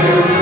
Thank you.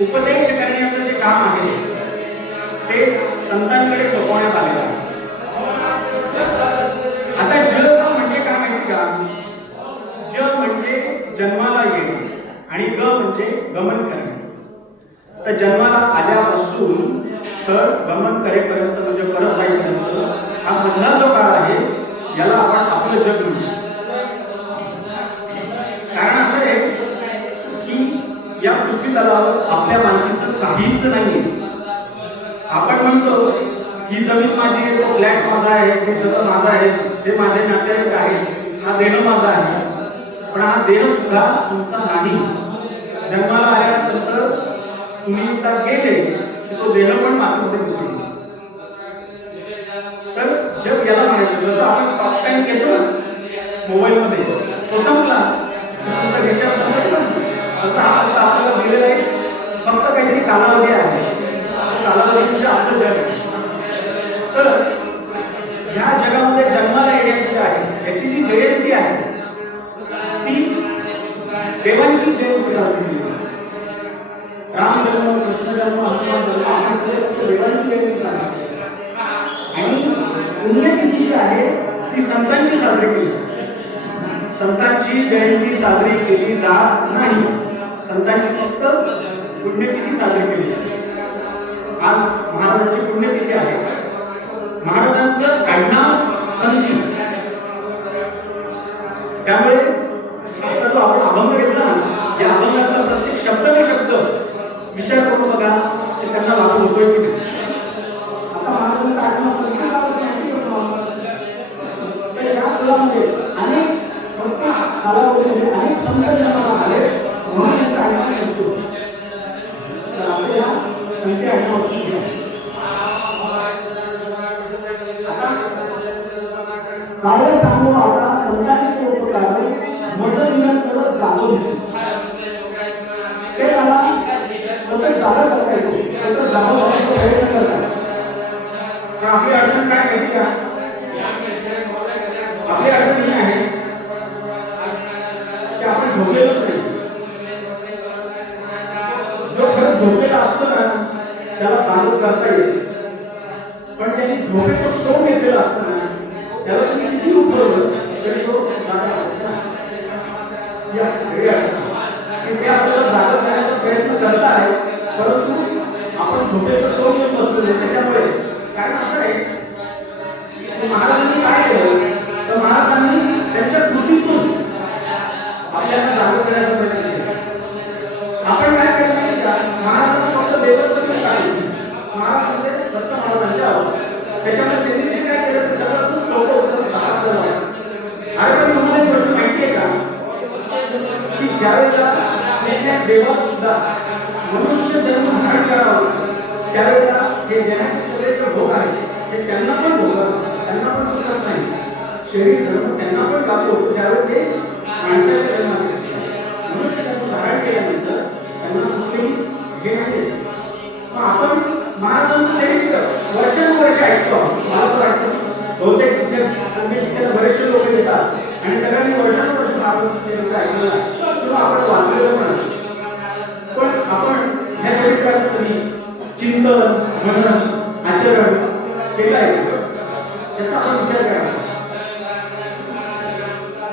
उपदेश करण्याचं जे काम आहे ते संतांकडे सोपवण्यात आलेलं आहे. आता जग म्हणजे काय माहिती का? ज म्हणजे जन्माला येणे आणि ग म्हणजे गमन करणे. तर जन्माला आल्यापासून तर गमन करेपर्यंत म्हणजे परत जाईपर्यंत हा मधला जो काळ आहे याला आपण आपलं जग म्हणतो. कारण असं आहे की या पृथ्वी तलावर आपल्या मालकीचं काहीच नाही. आपण म्हणतो ही जमीन माझी, तो फ्लॅट माझा आहे, हे सगळं माझं आहे, हे माझे नातेवाईक आहे, हा देह माझा आहे. पण हा देह सुद्धा तुमचा नाही. जन्माला आल्यानंतर तुम्ही तर गेले की तो देह पण मातीमध्ये मिसळतो. तर जग याला म्हणायचं. जसं आपण टॉक टाइम घेतो ना मोबाईलमध्ये, तो संपला तुमचा विचार संपायचा. असं आपल्याला दिलेलं आहे फक्त काहीतरी कालावधी आहे. कालावधी म्हणजे आमचं जग आहे. तर ह्या जगामध्ये जन्माला येण्याचं जे आहे याची जी जयंती आहे ती देवांची जयंती साजरी केली. राम जन्म, कृष्ण जन्म, हनुमान जन्म, आपण सगळे देवांची जयंती साजरी केली. आणि पुण्यतिथी जी आहे ती संतांची साजरी केली. संतांची जयंती साजरी केली जात नाही. संतांची फक्त पुण्यतिथी साजरी केली. आज महाराजांची पुण्यतिथी आहे. महाराजांचं आडनाव संती. त्यामुळे आता जो आपण अभंग घेतला ना, या अभंगातला प्रत्येक शब्द न शब्द विचार करून बघा की त्यांना वाचून होतोय की नाही. आता महाराजांचं आडनाव संती तर या काळामध्ये अनेक कालावधीमध्ये अनेक संत जन्माला आले म्हणून त्यांचं आडनाव संती होतं. तर असं या संती आडनाव कार्य सांगून आता संतांचे उपकार मजलिनंतर जागो ते मला सतत जागा करता येतो, सतत जागा करण्याचा प्रयत्न करतात. पण आपली अडचण काय माहिती का? आपली अडचण ही आहे की आपण झोपलेलोच नाही. जो खरं झोपलेला असतो ना त्याला जागो करता येते. पण त्यांनी झोपेचं सोंग घेतलेलं असतं ना त्याला तुम्ही किती उठवलं तरी तो जागा या ते आपल्याला जागा करण्याचा प्रयत्न करत आहे. परंतु आपण झोपेचं सोंग घेऊन बसलेलो त्याच्यामुळे. कारण असं आहे की महाराजांनी काय केलं तर महाराजांनी त्यांच्या कृतीतून आपल्याला जागा करण्याचा प्रयत्न केला. आपण काय केलं माहिती का? महाराजांना फक्त देवत्व नाही, महाराज म्हणजे दत्त महाराजांच्या त्याच्यामुळे त्यांनी जे काय केलं ते सगळं खूप सोपं होतं. असा झाला. अरे पण तुम्हाला एक गोष्ट माहिती आहे का की ज्यावेळेला देवा सुद्धा मनुष्य जन्म धारण करावा त्यावेळेला हे देण्याचे सगळे जे भोग आहे ते त्यांना पण भोगावं, त्यांना पण सुखत नाही. शरीर धर्म त्यांना पण लागतो त्यावेळेस ते माणसाच्या जन्माचे असतात. मनुष्य जन्म धारण केल्यानंतर त्यांना कुठेही हे नाही. मग आपण महाराजांचं चरित्र वर्षानुवर्ष ऐकतो. मला तर वाटतं बहुतेक तिथे बरेचसे लोक येतात आणि सगळ्यांनी वर्षानुवर्ष महाराजांचं चरित्र ऐकलेलं आहे किंवा आपण वाचलेलं पण असतं. पण आपण ह्या चरित्राचं कधी चिंतन, मनन, आचरण केलं आहे याचा आपण विचार करावा.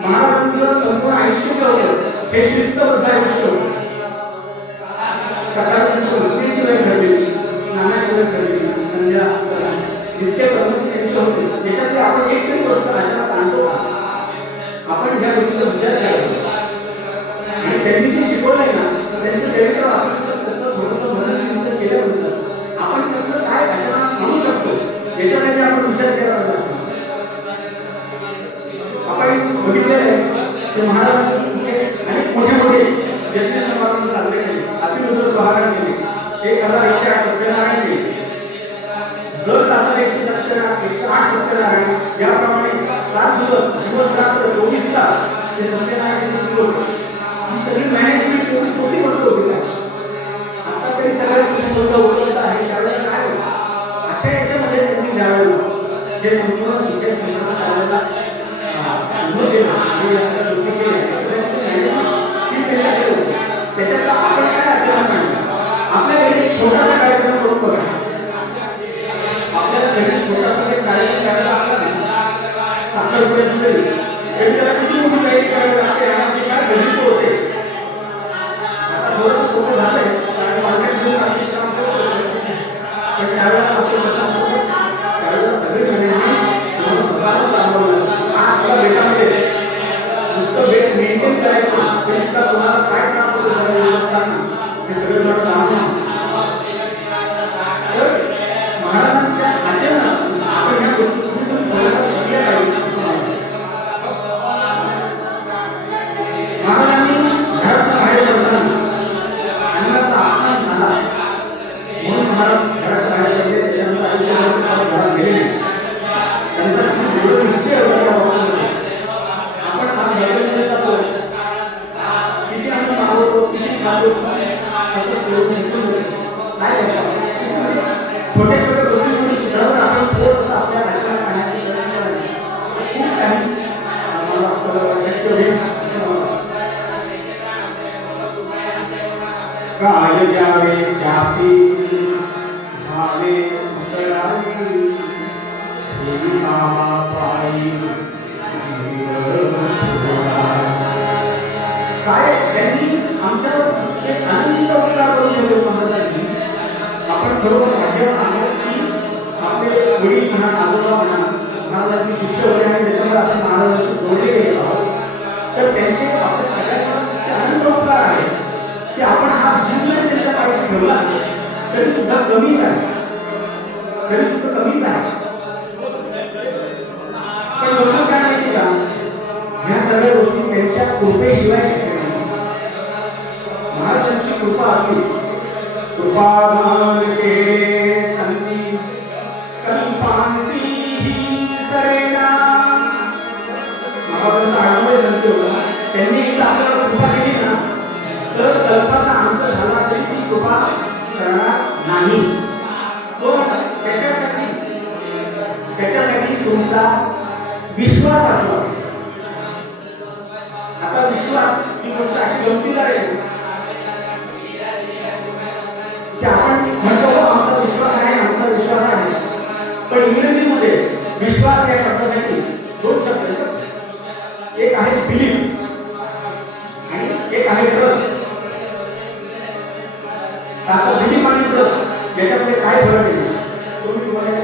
महाराजांचं संपूर्ण आयुष्य होतं हे शिस्तबद्ध आयुष्य होतं. सकाळची भक्तीची वेळ ठरली, स्नानाची वेळ ठरली, संध्या नित्य कर्म त्यांची होते. त्याच्यातली आपण एक तरी गोष्ट आचरणात आणतो. आपण ह्या गोष्टीचा विचार करावा आणि त्यांनी जे शिकवलंय ना त्यांचं चरित्र आपण कसं थोडंसं मनन चिंतन केल्यानंतर आपण त्यातलं काय आचरणात आणू शकतो याच्यासाठी आपण विचार केला असतो. आपण बघितलेलं आहे की महाराज अनेक मोठे मोठे यज्ञ समारंभ साजरे केले, अतिरुद्र सोहारा केले, 1108 सत्यनारायण केले. दर तासाला 108 सत्यनारायण याप्रमाणे 7 दिवस रात्र 24 तास हे सत्यनारायण सुरू होते. ही सगळी मॅनेजमेंट एवढी सोपी गोष्ट होती का? आता तरी सगळ्या सुविधा उपलब्ध आहे त्यावेळेला काय होतं अशा याच्यामध्ये त्यांनी ज्यावेळेला जे संपूर्ण विषय संपूर्ण त्यावेळेला त्याच्यात आपण काय आचरण म्हणतो आपल्या घरी छोटासा कार्यक्रम करून बघा. आपल्याला घरी छोटासा कार्यक्रम करायला असला ना ₹7 तरी त्याला किती मोठी तयारी करावी लागते मेंटेन करायचं तरी सुद्धा कोणाला काय त्रास होतो सगळं व्यवस्थांना हे सगळं जरा जाणून तर महाराजांच्या आचरणात आपण ह्या गोष्टी कुठेतरी थोड्याफार शिकल्या पाहिजे असं मला महाराजांनी घरातून बाहेर पडताना अन्नाचा अपमान झाला म्हणून महाराज घरात बाहेर पडले त्याच्यानंतर आयुष्यात घरात गेले नाही त्यांच्यासाठी एवढं निश्चय होता आपण हा घरामध्ये जातो किती आपण आवडतो किती खातो असं सोडून निघून काय करतो छोट्या छोट्या गोष्टी सुधारून आपण थोडंसं आपल्या भाषा पाहण्याची प्रयत्न करायची खूप काही मला आपल्याला शक्य होईल असं मला काय द्यावे त्यासी भावे उतरावी देवी मामा पायी काय त्यांनी आमच्यावर एक आनंद उपकार करून ठेवले महाराजांनी आपण बरोबर भाग्यवान आहोत की आपले वडील म्हणा आजोबा म्हणा महाराजांचे शिष्य होते आणि त्याच्यामुळे आपण महाराजांशी जोडले गेले आहोत तर त्यांचे आपल्या सगळ्यांना आनंद उपकार आहे की आपण हा जीव जरी त्यांच्या पायाशी ठेवला तरी सुद्धा कमीच आहे तरी सुद्धा कमीच आहे पण लोक काय माहिती का ह्या सगळ्या गोष्टी त्यांच्या कृपेशिवाय शक्य नाही महाराजांची कृपा असली कृपादान के संती कल्पांती सरेना महाराजांचा आडवय संस्थे होता त्यांनी एकदा आपल्याला कृपा केली ना तर कल्पाचा अंत झाला तरी ती कृपा सरणार नाही तो त्याच्यासाठी तुमचा विश्वास असला आता विश्वास ही गोष्ट अशी गमतीदार आहे की आपण म्हणतो आमचा विश्वास आहे पण इंग्रजीमध्ये विश्वास या शब्दासाठी दोन शब्द आहेत एक आहे बिलीफ आणि एक आहे ट्रस्ट आता बिलीफ आणि ट्रस्ट याच्यामध्ये काय फरक आहे तुम्ही तुम्हाला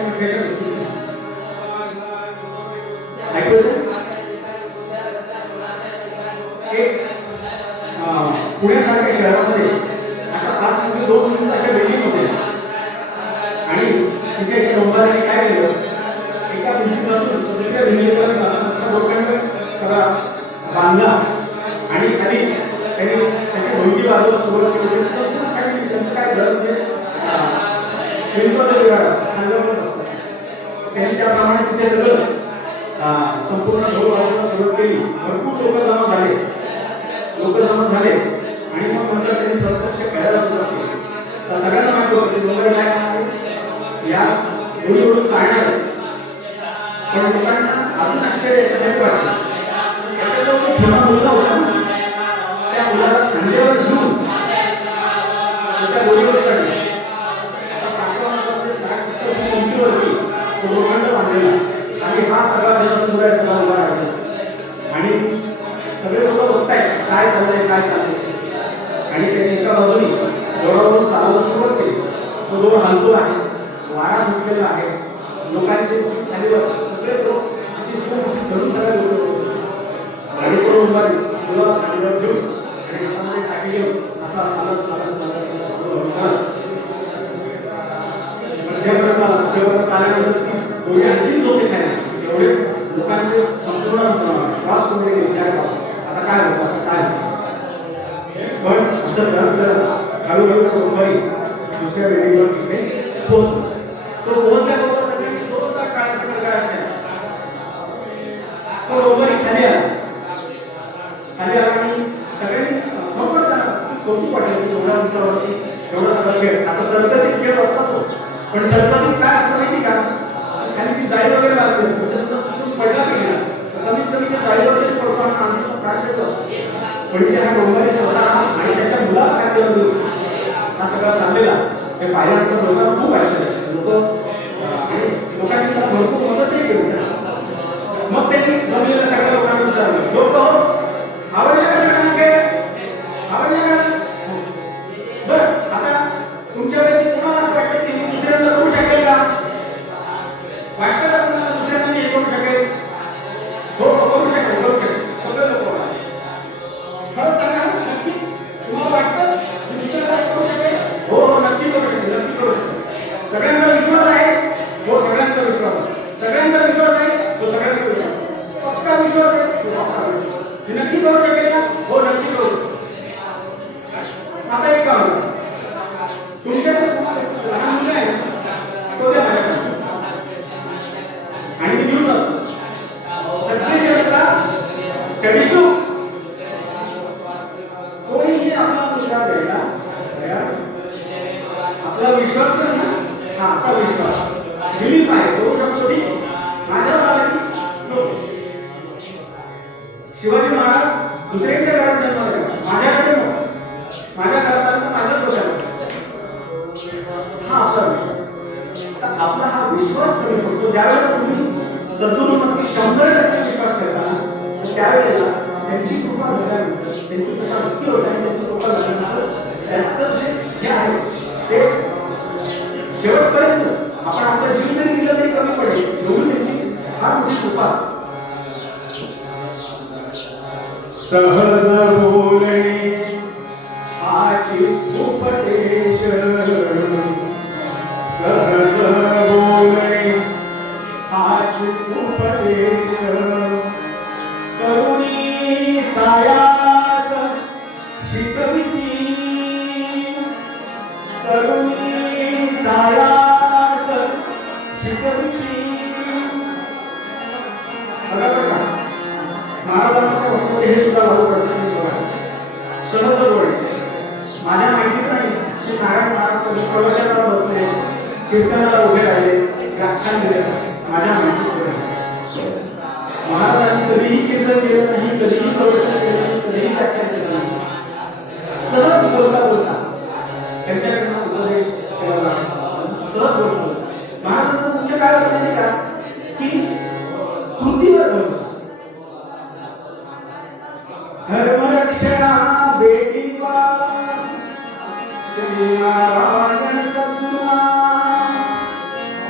पुण्यासारख्या शहरामध्ये अशा 5 मध्ये 2 दिवस अशा बिल्डिंग होते आणि तिथे एका डोंगराने काय केलं एका बिल्डिंगपासून दुसऱ्या बिल्डिंगपर्यंत असा लोकांना सगळा बांधला आणि खाली त्यांनी त्याच्या भोवती बाजूला सुरुवात केली संपूर्ण खाली त्यांचं काय घर म्हणजे त्यांनी त्याप्रमाणे तिथे सगळं संपूर्ण बाजूला सुरुवात केली भरपूर लोक जमा झाले आणि मग नंतर त्यांनी प्रत्यक्ष खेळायला सुरुवात केली तर सगळ्यांना माहिती होतं डोंगर काय आहे या दोन्हीवरून चालणार पण लोकांना अजून आश्चर्य याच्यासाठी वाटलं त्याच्याजवळ तो छोटा मुलगा होता ना त्या मुलाला खांद्यावर घेऊन त्या गोळीवर चढले उंचीवरती तो लोखंड बांधलेला आणि हा सगळा जनसमुदाय सगळा उभा राहिला आणि सगळे लोक बघतायत काय चाललंय आणि त्यांनी एका बाजूने जोरावरून चालायला सुरुवात केली तो दोर हलतो आहे वारा सुटलेला आहे लोकांचे खालीवर सगळे लोक अशी धरून सगळे लोक गाडी करून उभारली मुलं खालीवर घेऊन आणि हातामध्ये टाकी घेऊन असा चालत मध्यपर्यंत आल्यानंतर दोन्ही आणखी झोपे खायला एवढे लोकांचे संपूर्ण श्वास करून विचार आता काय होतं आता काय पण असं करत हळूहळू सोमवारी दुसऱ्या बिल्डिंगवर तिथे पोहोचलो तो पोहोचल्याबरोबर सगळ्यांनी जोरदार काळाच्या गडगडाट तो रोबरी खाली आला आणि सगळ्यांनी कौतुक वाटलं एवढ्या उंचावरती एवढा सगळा खेळ आता सर्कसिक खेळ असतो पण सर्कसिक काय असतं माहिती का खाली ती जाळी वगैरे लागली असते त्याच्यानंतर चुकून पडला की गेला कमीत कमी त्या जाळीवरतीच पडतो आणि माणसाचा प्राण देतो पण त्या डोंगरी स्वतः आणि त्याच्या मुलाला काय देऊन हा सगळा चाललेला हे पाहिल्यानंतर लोकांना खूप आश्चर्य लोकांनी त्याला भरपूर मदतही केली मग त्यांनी जमलेल्या सगळ्या लोकांना विचारलं लोक आवडले का सगळ्यांना काय आवडले का बरं आता तुमच्यापैकी कोणाला असं वाटतं की मी दुसऱ्यांदा करू शकेल का वाटतं का तुम्हाला दुसऱ्यांदा मी हे करू शकेल हो करू शकेल सगळे लोक आपला मुलगा द्यायला तयार. आपला विश्वास आहे ना, हा असा विश्वास बिलीफ आहे तो शकतो की माझ्यावर आला की नको. शिवाजी महाराज दुसऱ्यांच्या घरात जन्माला गेला, माझ्याकडे नको, माझ्या घरात आला तर माझ्याच डोक्यावर. हा आपला विश्वास. तर आपला हा विश्वास कमी होतो ज्यावेळेला तुम्ही सद्गुरूंवरती 100% विश्वास ठेवता, त्यावेळेला त्यांची कृपा झाल्यानंतर, त्यांची कृपा नक्की होते, त्यांची कृपा झाल्यानंतर त्याचं जे आहे ते शेवटपर्यंत आपण आपला जीव जरी दिला तरी कमी पडेल, एवढी त्यांची फार मोठी कृपा असते. सहज बोलणे हाची उपदेश, सहज बोलणे हाची उपदेश, करुणी सायास शिकविती, करुणी सायास शिकविती. महाराजांच्या वक्तव्य हे सुद्धा लागू पडतं. सहज बोलणे माझ्या माहितीत नाही की नारायण महाराज प्रवचनाला बसले, कीर्तनाला उभे राहिले, व्याख्यान दिले, माझ्या माहितीत महाराजांनी कधीही कीर्तन केलं नाही, कधीही प्रवचन केलं नाही, कधीही व्याख्यान केलं नाही. सहज बोलता बोलता त्यांच्याकडनं उपदेश केला जातो. सहज बोलतो. महाराजांचं मुख्य काय असतं माहिती का, की कृतीवर बोलतो. धर्मरक्षणा बेटी पास श्री नारायण सद्गुरुना.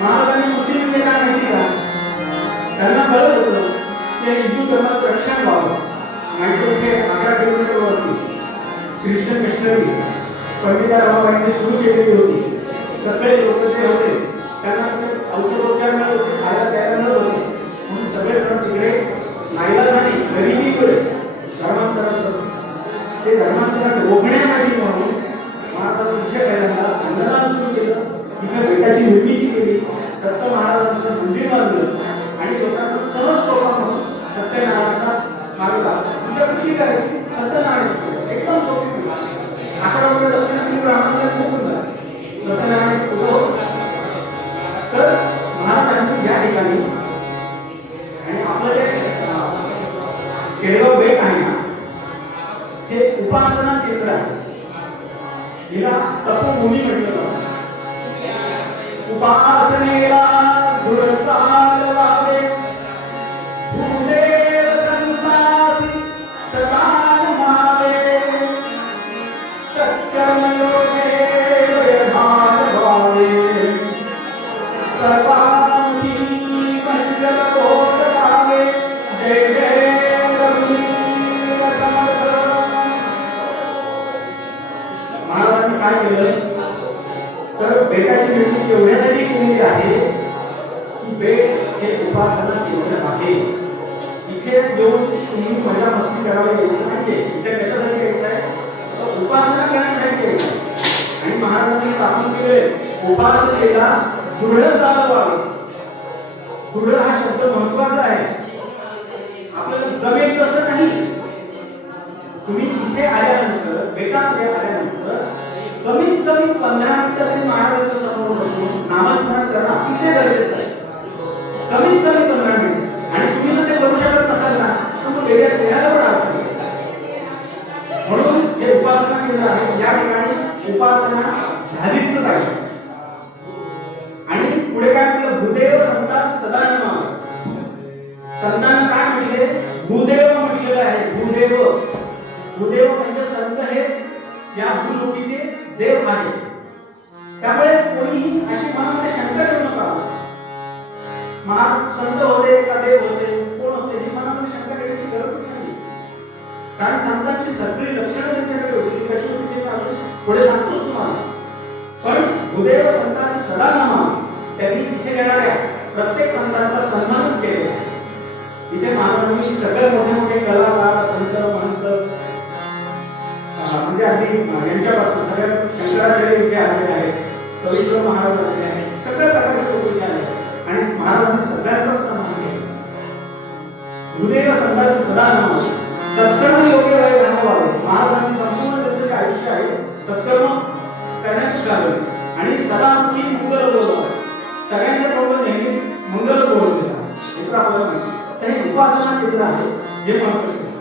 महाराजांनी कृतीवर केला माहिती का, त्यांना कळत होतं की हिंदू धर्माचं रक्षण व्हावं. 11 किलोमीटरवरती ख्रिश्चन मिशनरी पंडितारावांनी सुरू केलेली होती. सगळे लोक जे होते त्यांना औषधोपचार मिळत होते, खायला प्यायला मिळत होते, म्हणून सगळे जण तिकडे नाईलाजाने गरिबीकडे धर्मांतराचं ते धर्मांतरण रोखण्यासाठी म्हणून महाराजांनी इथे पहिल्यांदा अन्नदान सुरू केलं. तिथे बेटाची निर्मिती केली, दत्त महाराजांचं मंदिर बांधलं आणि लोकांना सहज सोपा म्हणून सत्यनारायणाचा मार्ग लागला. तुमच्या कुठली करायची सत्यनारायण एकदम सोपी. आठवड्यामध्ये दक्षिणातील ब्राह्मणांना खूप झालं सत्यनारायण उभं. तर महाराजांनी या ठिकाणी आणि आपलं जे केळगाव बेट आहे ना, ते उपासना केंद्र आहे. हिला तपोभूमी म्हटलं जातं. उपासनेला दुरसाल वावे, भूदेव संतासी सदा नमावे, सत्यमयोगे यथान भावे, सर्वांची मंगल होत राहावे. जय जय रघुवीर समर्थ. महाराजांनी काय केलं तर बेटाची निर्मिती एवढ्यासाठी केलेली आहे की बेट हे उपासना केंद्र आहे. इथे येऊन तुम्ही मजा मस्ती करायला यायचं नाहीये. इथे कशासाठी यायचं आहे, तर उपासना करण्यासाठी यायचं आहे. आणि महाराजांनी पासून केले उपासनेला दृढ चालवावे. दृढ हा शब्द महत्वाचा आहे. आपल्याला जमेल तसं नाही. तुम्ही इथे आल्यानंतर, बेटामध्ये आल्यानंतर कमीत कमी 15 मिनिटं तरी महाराजांच्या समोर बसून नामस्मरण करणं अतिशय गरजेचं आहे. कमीत कमी 15 मिनिट. आणि तुम्ही जर ते करू शकत नसाल ना, तर मग वेगळ्या देहाला पण अर्थ नाही. म्हणून हे उपासना केंद्र आहे. या ठिकाणी उपासना झालीच पाहिजे. आणि पुढे काय म्हटलं, भूदेव संतास सदा नमावे. संतांना काय म्हटले, भूदेव म्हटलेलं आहे. भूदेव, भूदेव म्हणजे संत हेच या भूलोकीचे देव आहे. त्यामुळे कोणीही अशी मनामध्ये शंका ठेवू नका. महाराज संत होते का देव होते, कोण होते, ही मनामध्ये शंका ठेवण्याची गरज नाही. कारण संतांची सगळी लक्षणं त्यांच्याकडे होती. कशी होती ते पुढे सांगतोच तुम्हाला. पण भूदेव संतांशी सदा नमावे. त्यांनी इथे येणाऱ्या प्रत्येक संतांचा सन्मानच केला. इथे महाराजांनी सगळे मोठे मोठे कलाकार, संत, महंत म्हणजे अगदी यांच्यापासून सगळ्या शंकराचार्य इथे आलेले आहेत, कवीश्वर महाराज आलेले आहेत, सगळ्या प्रकारचे लोक इथे आले आणि महाराजांनी सगळ्यांचा सन्मान केला. भूदेव संतांशी सदा नमावे, सत्कर्म योग्य वय घालवावे. महाराजांनी संपूर्ण त्याचं जे घालवली आणि सदामुखी मंगल बोलवा, सगळ्यांच्या बरोबर नेहमी मंगल बोलवलेला हे तर आपल्याला माहिती. तर हे उपासना केंद्र आहे जे महत्त्वाचे.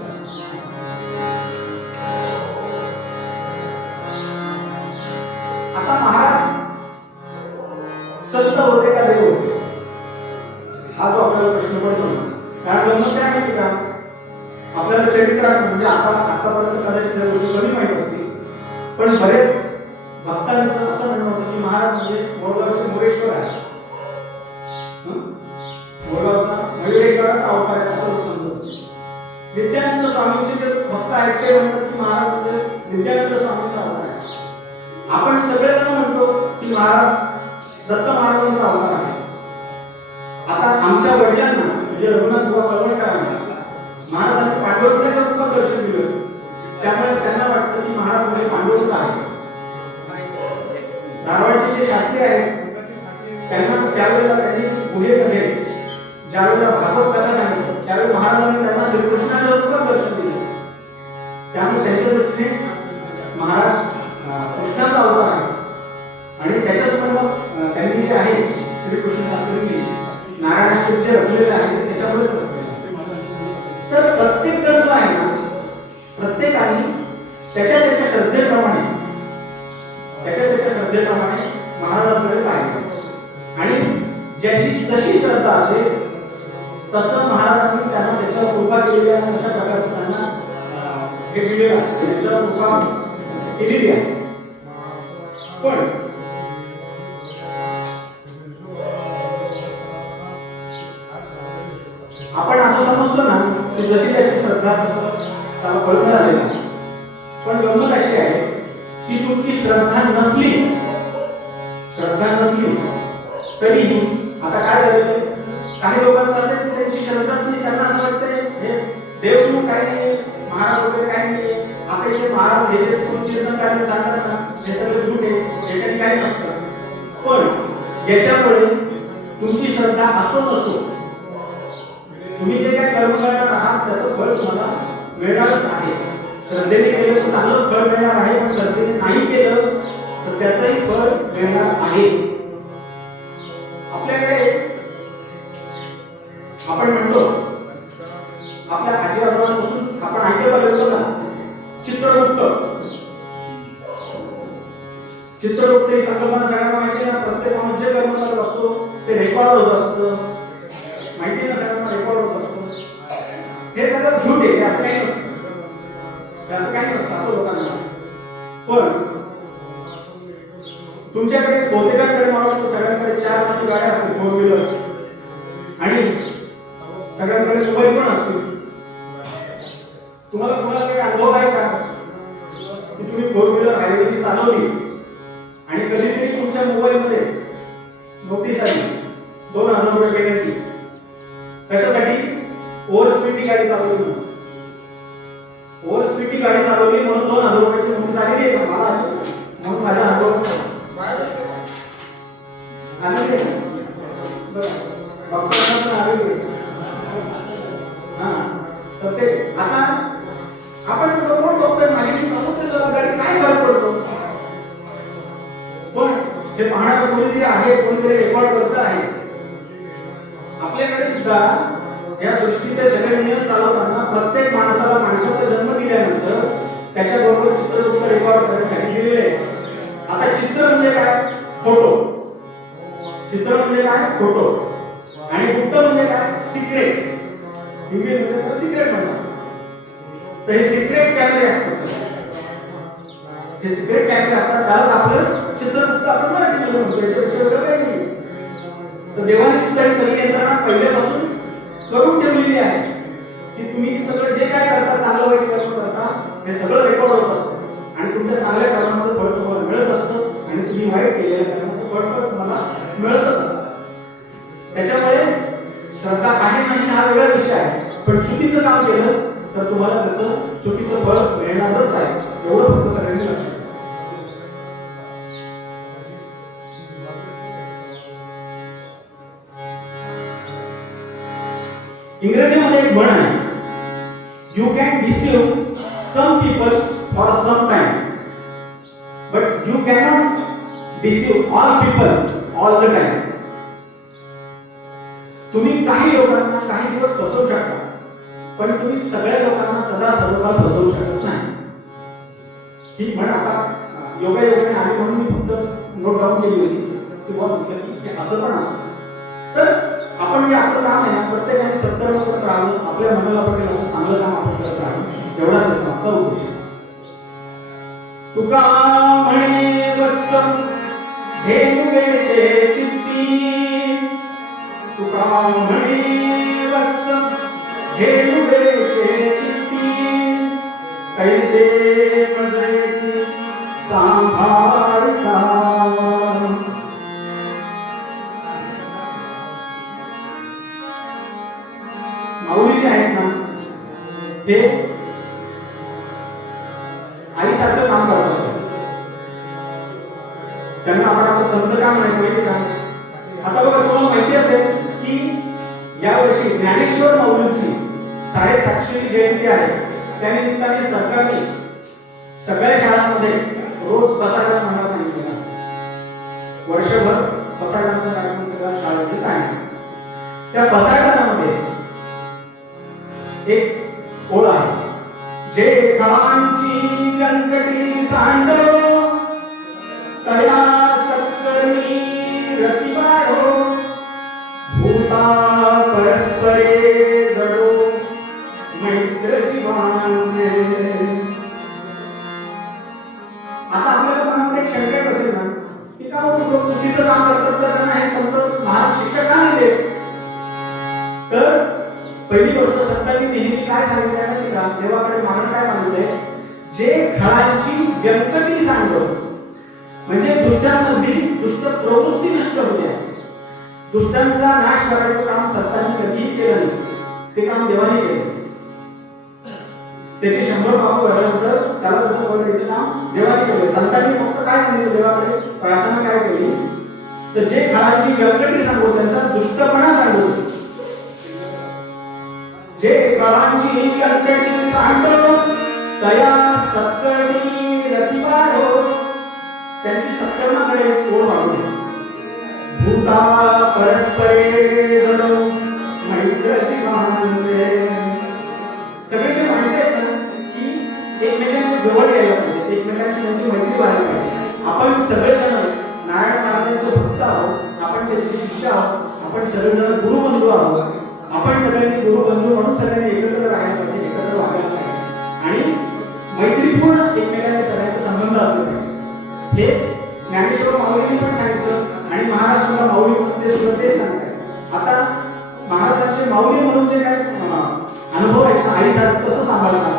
आता महाराज संत होते का देव होते हा जो आपल्याला प्रश्न पडतो ना, कारण गंमत काय माहिती का, आपल्याला चरित्रात म्हणजे आतापर्यंत कदाचित त्या गोष्टी कमी माहित असतील, पण बरेच भक्तांचं असं म्हणणं होतं की महाराज म्हणजे मोरगावचे मोरेश्वर आहे. मोरगावचा मयुरेश्वराचा अवतार आहे असं समजत. विद्यानंद स्वामींचे जे भक्त आहेत ते म्हणतात की महाराज म्हणजे विद्यानंद स्वामींचा अवतार आहे. आपण सगळेजण म्हणतो की महाराज दत्त महाराजांचा अवतार आहे. आता आमच्या वडिलांना म्हणजे रघुनाथ बुवा कळवणकरांना महाराजांनी पांडुरंगाच्या रूपात दर्शन दिलं, त्यामुळे त्यांना वाटतं की महाराज म्हणजे पांडुरंग आहे. धारवाडचे जे शास्त्री आहेत त्यांना त्यावेळेला त्यांनी गुहेमध्ये ज्यावेळेला भागवत कथा सांगितलं त्यावेळी महाराजांनी त्यांना श्रीकृष्णाच्या रूपात दर्शन दिलं. त्यामुळे त्यांच्या दृष्टीने महाराज कृष्णाचा अवतार आहे. आणि त्याच्यासोबत त्यांनी जे आहे श्रीकृष्ण शास्त्री नारायण जे रचलेले आहे त्याच्यामुळेच रचलेले. तर प्रत्येक जण जो आहे ना, प्रत्येकाने त्याच्या त्याच्या श्रद्धेप्रमाणे महाराजांकडे पाहिजे आणि ज्याची जशी श्रद्धा असेल तसं महाराजांनी त्यांना त्याच्यावर कृपा केलेली आहे. अशा प्रकारचं त्यांना हे दिलेलं आहे, त्याच्यावर कृपा केलेली आहे. पण आपण असं समजतो ना की जशी त्याची श्रद्धा तसं त्याला फळ झालेलं आहे. पण गंमत अशी आहे की तुमची श्रद्धा नसली तरीही आता काय झालं, काही लोकांचं असेल त्यांची श्रद्धाच नाही, त्यांना असं वाटतंय हे देव काही नाही, महाराज वगैरे काही नाही, आपले जे महाराज हे जे कीर्तन कार्य चालतात ना हे सगळं झूट आहे, याच्याने काही नसतं. पण याच्यामुळे तुमची श्रद्धा असो नसो, तुम्ही जे काही कर्म करणार आहात त्याचं फळ तुम्हाला मिळणारच आहे. श्रद्धेने केलं तर चांगलंच फळ मिळणार आहे, पण श्रद्धेने नाही केलं तर त्याचंही फळ मिळणार आहे. आपल्याकडे आपण म्हणतो आपल्या आजी आजोबांपासून आपण ऐकलं पाहिजे ना, चित्रगुप्त ही संकल्पना सगळ्यांना माहिती आहे ना. प्रत्येक माणूस जे कर्म करत असतो ते रेकॉर्ड होत असतं, माहिती ना सगळ्यांना रेकॉर्ड होत असतं. हे सगळं झूट आहे, असं काही नसतं असं लोकांना. पण तुमच्याकडे बहुतेकांकडे मला वाटतं सगळ्यांकडे 4 चाकी गाड्या असतील, 4 व्हीलर, आणि सगळ्यांकडे मोबाईल पण असतील. तुम्हाला कोणाला काही अनुभव आहे का की तुम्ही 4 व्हीलर हायवेने चालवली आणि कधीतरी तुमच्या मोबाईलमध्ये नोटीस आली 2000 रुपये पेनल्टी, कशासाठी? ओव्हर स्पीडची गाडी चालवली म्हणून. ओव्हर स्पीडची गाडी चालवली म्हणून 2000 रुपयाची नोटीस आलेली आहे का? मला आली म्हणून माझ्या अनुभव तर ते आता आपण बरोबर बघतोय माझी समुद्र जबाबदारी काय फरक पडतो. पण हे पाहणारं कोणीतरी आहे, कोणीतरी रेकॉर्ड करत आहे. आपल्याकडे सुद्धा या सृष्टीचे सगळे नियम चालवताना प्रत्येक माणसाला माणसाचा जन्म दिल्यानंतर त्याच्याबरोबर चित्रगुप्त रेकॉर्ड करण्यासाठी दिलेले आहे. आता चित्र म्हणजे काय? फोटो. चित्र म्हणजे काय? फोटो. आणि गुप्त म्हणजे काय? सिक्रेट. इंग्लिशमध्ये सिक्रेट म्हणतात. तर हे सिक्रेट कॅमेरे असतात. हे सिक्रेट कॅमेरे असतात, त्यालाच आपलं चित्रगुप्त आपण मराठीमध्ये म्हणतो, याच्यापेक्षा वेगळं काही नाही. तर देवाने सुद्धा ही सगळी यंत्रणा पहिल्यापासून करून ठेवलेली आहे की तुम्ही सगळं जे काय करता, चांगलं वाईट कर्म करता, हे सगळं रेकॉर्ड होत असतं आणि तुमच्या चांगल्या कर्माचं फळ तुम्हाला मिळत असतं आणि तुम्ही वाईट केलेल्या कर्माचं फळ पण तुम्हाला मिळतच असतं. त्याच्यामुळे श्रद्धा आहे नाही हा वेगळा विषय आहे, पण चुकीचं काम केलं तर तुम्हाला त्याचं चुकीचं फळ मिळणारच आहे, एवढं फक्त सगळ्यांनी लक्षात ठेवा. इंग्रजीमध्ये एक म्हण आहे, you can deceive some people for some time but you cannot deceive all people all the time. तुम्ही काही लोकांना काही दिवस फसवू शकता, पण तुम्ही सगळ्या लोकांना सदा सर्वकाळ फसवू शकत नाही. ही म्हण आता योगायोगाने आली म्हणून मी फक्त नोट डाऊन केली होती किंवा असं पण असतं. तर आपण जे आपलं काम आहे ना, प्रत्येकाने सत्कर्म करत राहावं, आपल्या मनाला पटेल असं चांगलं काम आपण करत राहावं, एवढाच आमचा उद्देश. तुका म्हणे वत्स धेनुवेचे चित्ती, तुका म्हणे वत्स धेनुवेचे चित्ती, कैसे मजरेती सांभाळता. माऊली जे आहेत ना, ते आईसारखं काम करतात. त्यांना आपण आता संत का म्हणायचं माहिती का? आता बघा, तुम्हाला माहिती असेल की यावर्षी ज्ञानेश्वर माऊलींची 750वी जयंती आहे. त्यानिमित्ताने सरकारने सगळ्या शाळांमध्ये रोज पसायदान म्हणायला सांगितलं. वर्षभर पसायदानाचा कार्यक्रम सगळ्या शाळांमध्ये सांगितला. त्या पसायदानामध्ये एक ओळ आहे, जे कांची कंकटी सांडो तया सत्कर्मी रती वाढो, भूता परस्परे जडो मैत्र जीवांचे. आता आपल्याला मनामध्ये एक शंका येत असेल ना की का लोक चुकीचं काम करतात, तर त्यांना हे संत महाराज शिक्षा का नाही देत? तर पहिली गोष्ट, संतांनी नेहमी काय सांगितलं आहे की देवाकडे मागणं काय मागितलंय? जे खळांची व्यंकटी सांडो, म्हणजे दुष्टांमधली दुष्ट प्रवृत्ती नष्ट होते. दुष्टांचा नाश करायचं काम संतांनी कधीही केलं नाही, ते काम देवाने केलं. त्याचे 100 बाबू घडल्यानंतर त्याला कसं बघायचं काम देवाने केलं. संतांनी फक्त काय सांगितलं देवाकडे, प्रार्थना काय केली? तर जे खळांची व्यंकटी सांगो, त्यांचा दुष्टपणा सांगो. जे काळांची कंकटी सांडो तया सत्कर्मी रती वाढो, त्यांची सत्कर्माकडे ओढ वाढू. भूता परस्परे जडो मैत्र जीवांचे. सगळे जे माणसं आहेत ना, की एकमेकांच्या जवळ यायला पाहिजे, एकमेकांची त्यांची मैत्री व्हायला पाहिजे. आपण सगळेजण नारायण महाराजांचे भक्त आहोत, आपण त्यांचे शिष्य आहोत, आपण सगळेजण गुरुबंधू आहोत. आपण सगळ्यांनी गुरुबंधू म्हणून सगळ्यांनी एकत्र राहायला पाहिजे, एकत्र वागायला पाहिजे आणि मैत्रीपूर्ण एकमेकांचे सगळ्यांचे संबंध असले पाहिजे. हे ज्ञानेश्वर माऊलींनी पण सांगितलं आणि महाराष्ट्राला माऊली म्हणते सुद्धा तेच सांगतात. आता महाराजांचे माऊली म्हणून जे काय अनुभव आहेत, आईसारखं कसं सांभाळतात,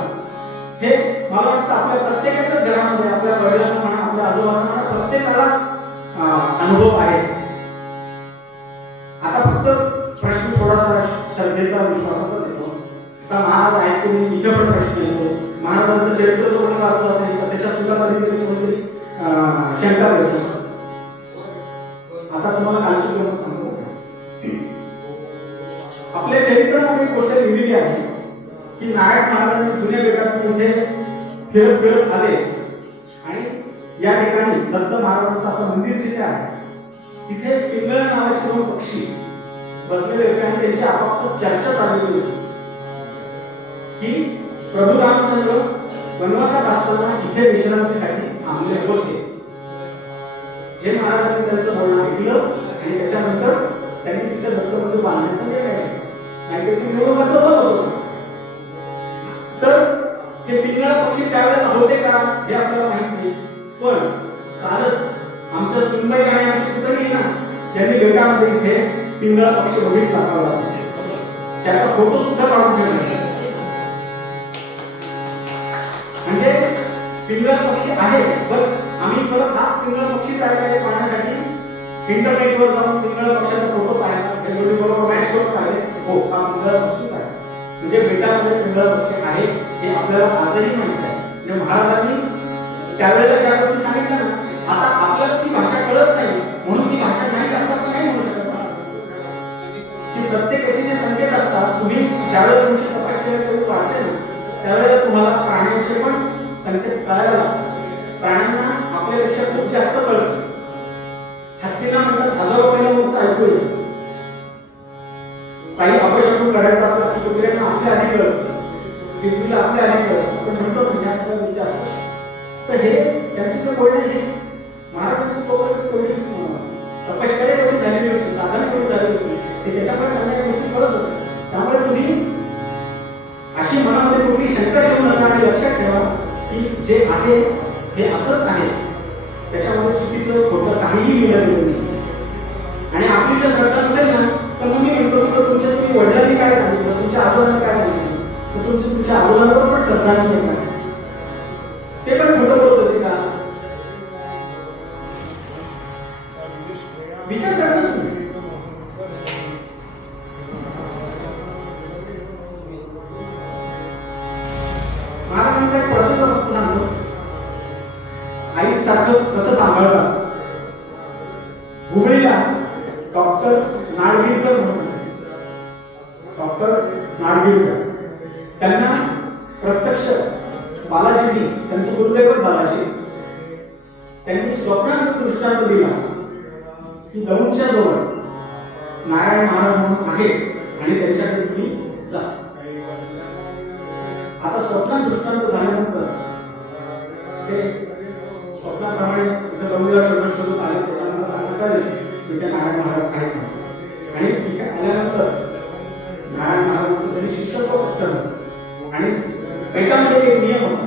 हे मला वाटतं आपल्या प्रत्येकाच्याच घरामध्ये, आपल्या वडिलांना म्हणा, आपल्या आजोबांना म्हणा, प्रत्येकाला अनुभव आहे. आता फक्त प्रश्न थोडासा श्रद्धेचा, विश्वासाचा येतो. आता महाराज आहेत तुम्ही, इथे पण प्रश्न येतो. महाराजांचं चरित्र जर कोणाला असलं असेल तर त्याच्यात सुद्धा कधीतरी कोणतरी शंका येतो. आता तुम्हाला कालची गंमत सांगतो. आपल्या चरित्रामध्ये एक गोष्ट लिहिलेली आहे की नारायण महाराजांनी जुन्या बेटातून इथे फिरत फिरत आले आणि या ठिकाणी दत्त महाराजांचं आता मंदिर जिथे आहे तिथे पिंगळ नावाचे 2 पक्षी बसलेले होते आणि त्यांची आपापसात चर्चा चाललेली होती की प्रभू रामचंद्र वनवासात असताना इथे विश्रांतीसाठी थांबले होते. हे महाराजांनी त्यांचं बोलणं ऐकलं आणि त्याच्यानंतर त्यांनी तिथे दत्त मंदिर बांधण्याचा निर्णय घेतला. नाही तर ती निवडणुकाचं बघत होतं. तर हे पिंगळ पक्षी त्यावेळेला होते का हे आपल्याला माहित नाही, पण कालच आमच्या सुनबाई आणि आमची पुतणी ना त्यांनी बेटामध्ये इथे पिंगळा पक्षी बघितला होता. त्याचा फोटो सुद्धा काढून ठेवला. म्हणजे पिंगळा पक्षी आहे, पण आम्ही परत हाच पिंगळा पक्षी काय काय पाहण्यासाठी इंटरनेटवर जाऊन पिंगळा पक्षाचा फोटो पाहिला, त्याच्यावर बरोबर मॅच करून पाहिले. हो, हा पिंगळा पक्षीच आहे. म्हणजे बेटामध्ये पिंगळा पक्षी आहे हे आपल्याला आजही माहित आहे. म्हणजे महाराजांनी त्यावेळेला ज्या गोष्टी सांगितल्या ना, आता आपल्याला ती भाषा कळत नाही म्हणून ती भाषा नाही असं नाही म्हणू शकत. की प्रत्येकाचे जे संकेत असतात, तुम्ही ज्यावेळेला तुमची तपश्चर्या वाढते ना त्यावेळेला तुम्हाला प्राण्यांचे पण संकेत कळायला लागतात. प्राण्यांना आपल्यापेक्षा खूप जास्त कळतं. हत्तीला म्हणतात हजारो महिन्यावरचं ऐकू येईल. काही अपशब्द करायचं असलं की कुत्र्यांना आपल्या आधी कळतं, टिटवीला आपल्या आधी कळतं. आपण म्हणतो या सगळ्या गोष्टी असतात. तर हे त्यांचं जे बोलणं हे महाराजांची तेवढी तपश्चर्या एवढी झालेली होती, साधना एवढी झालेली होती, ते त्याच्यामुळे त्यांना या गोष्टी कळत होत्या. त्यामुळे तुम्ही अशी मनामध्ये कुठली शंका घेऊ नका आणि लक्षात ठेवा की जे आहे हे असंच आहे, त्याच्यामध्ये चुकीचं खोटं काहीही लिहिलं गेलं नाही. आणि आपली जर श्रद्धा नसेल ना तर मग मी म्हणतो की तुम्ही वडिलांनी काय सांगितलं, तुमच्या आजोबांनी काय सांगितलं, तर तुमच्या आजोबांवर पण श्रद्धा नाही, ते पण खोटं बोलत होते का? विचार करा ना तुम्ही. महाराजांचा एक प्रसंग फक्त सांगतो. आईसारखं कसं सांभाळतात. हुबळीला डॉक्टर नाडगिरकर म्हणून, डॉक्टर नाडगिरकर त्यांना प्रत्यक्ष बालाजींनी, त्यांचं गुरुदेव बालाजी, त्यांनी स्वप्नात दृष्टांत दिला की दौंडच्या जवळ नारायण महाराज म्हणून आहे आणि त्यांच्याकडे तुम्ही जा. आता स्वप्नात दृष्टांत झाल्यानंतर ते स्वप्नाप्रमाणे दौंडला शोधत आले. त्याच्यानंतर त्यांना कळले की ते नारायण महाराज आहेत आणि तिथे आल्यानंतर नारायण महाराजांचं त्यांनी शिष्यत्व केलं. आणि बेटामध्ये एक नियम होता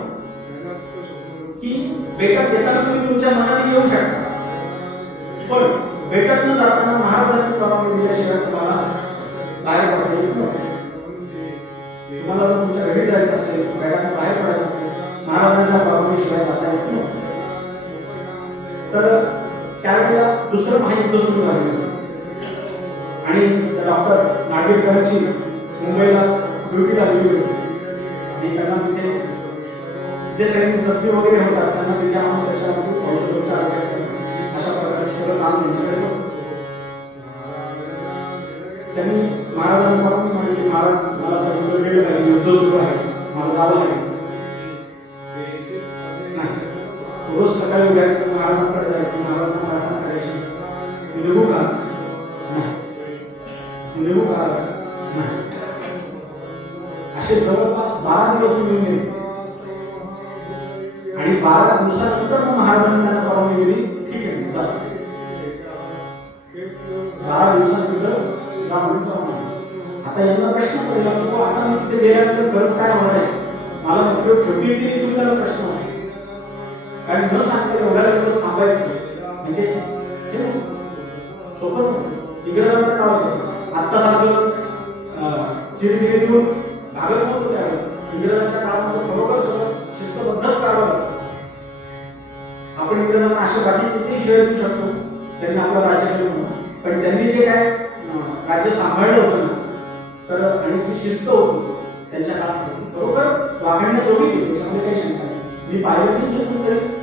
की बेटात येताना तुम्ही तुमच्या मनाने येऊ शकता, पण बेटात न जाताना महाराजांनी परवानगी दिल्याशिवाय तुम्हाला बाहेर पडता येत नव्हतं. तुम्हाला जर तुमच्या घरी जायचं असेल, बेटातून बाहेर पडायचं असेल, महाराजांच्या परवानगीशिवाय जाता येत नव्हतं. तर त्यावेळेला दुसरं महायुद्ध सुरू झालं आणि डॉक्टर नागेकरांची मुंबईला ड्युटी लागली होती आणि त्यांना तिथे जे सैनिक जखमी वगैरे होतात त्यांना तिथे आणून त्याच्यामध्ये औषधोपचार अशा प्रकारचे सगळं काम त्यांच्याकडे होतं. त्यांनी महाराजांना परवानगी मागितली, महाराज मला तर वेळ लागेल, युद्ध सुरू आहे, मला जावं लागेल. रोज सकाळी उठायचं, महाराजांकडे जायचं, महाराजांना प्रार्थना करायची, निघू काच निघू काच नाही. असे जवळपास 12 दिवस निघून गेले आणि 12 दिवसानंतर मग महाराजांनी त्यांना परवानगी दिली, ठीक आहे जा. 12 दिवसानंतर जा म्हणून परवानगी. आता यांना प्रश्न पडला की आता मी तिथे गेल्यानंतर खरंच काय होणार आहे, मला उपयोग ठेवतील की नाही, तुम्ही त्याला प्रश्न होता. कारण न सांगता एवढ्या दिवस थांबायचं म्हणजे हे सोपं नव्हतं. इंग्रजांचा काळ होता. आत्ता सारखं चिरगिरी देऊन भागत नव्हतं त्यावेळेला. इंग्रजांच्या काळामध्ये बरोबर सगळं शिस्तबद्धच कारभार होता. आपण इंग्रजांना अशा बाकी किती शिवाय देऊ शकतो, त्यांनी आपलं राज्य केलं म्हणून, पण त्यांनी जे काय राज्य सांभाळलं होतं ना, तर आणि जी शिस्त होती त्यांच्या काळात बरोबर वागण्याजोगी होती, त्याच्यामध्ये काही शंका नाही. मी पाहिलं की कुठेतरी